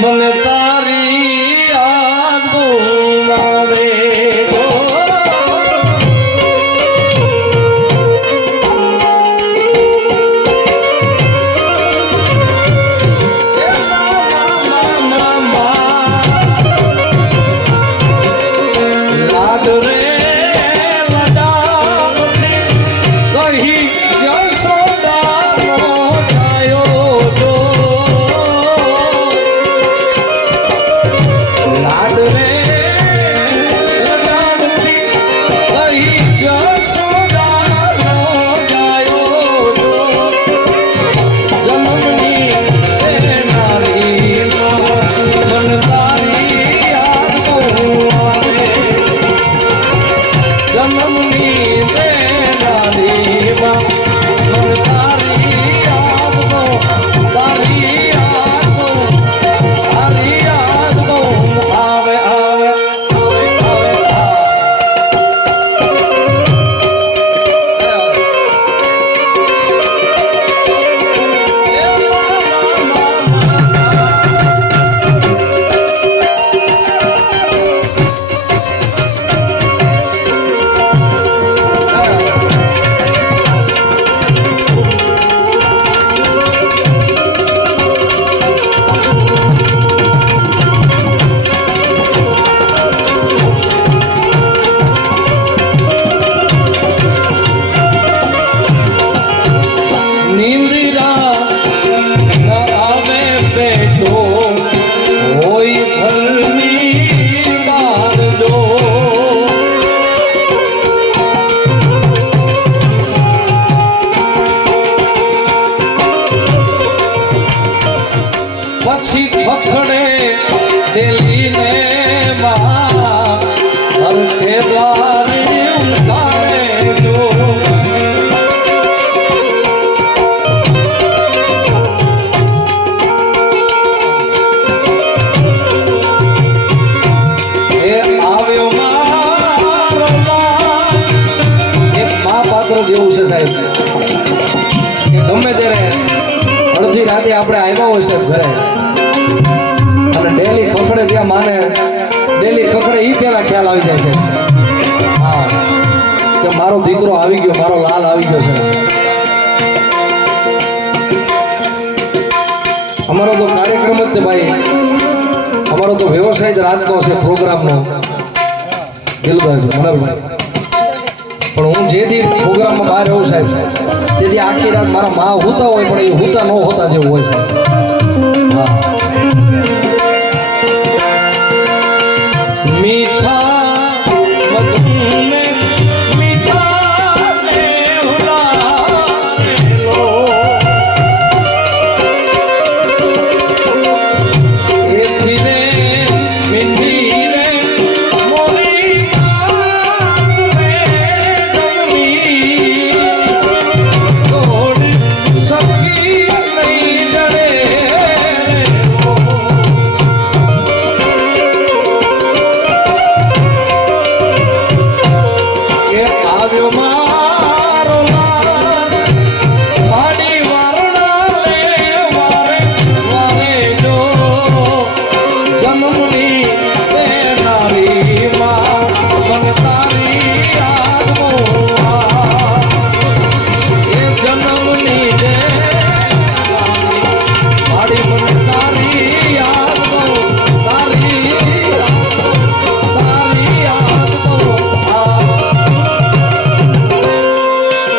મને તારી યાદ આવે લાડ રે પછી ખખડે દિલીને માં હરખે દ્વારે ઉતારે જો એ આવ્યો મારો એક મા પાત્ર જેવું છે સાહેબ કે ગમે ત્યારે અડધી રાતે આપણે આવ્યા હોય છે ઘરે અને ડેલી ખખડે ત્યાં માને ડેલી ખખડે એ પેલા ખ્યાલ આવી જાય છે હા કે મારો દીકરો આવી ગયો, મારો લાલ આવી ગયો છે. અમારો તો કાર્યક્રમ જ છે ભાઈ, અમારો તો વ્યવસાય જ રાતનો છે પ્રોગ્રામનો દિલભાઈ મનરભાઈ. પણ હું જે દી પ્રોગ્રામમાં બહાર રહું સાહેબ તેથી આખી રાત મારા મા હોતા હોય પણ એ હોતા ન હોતા જેવું હોય સાહેબ.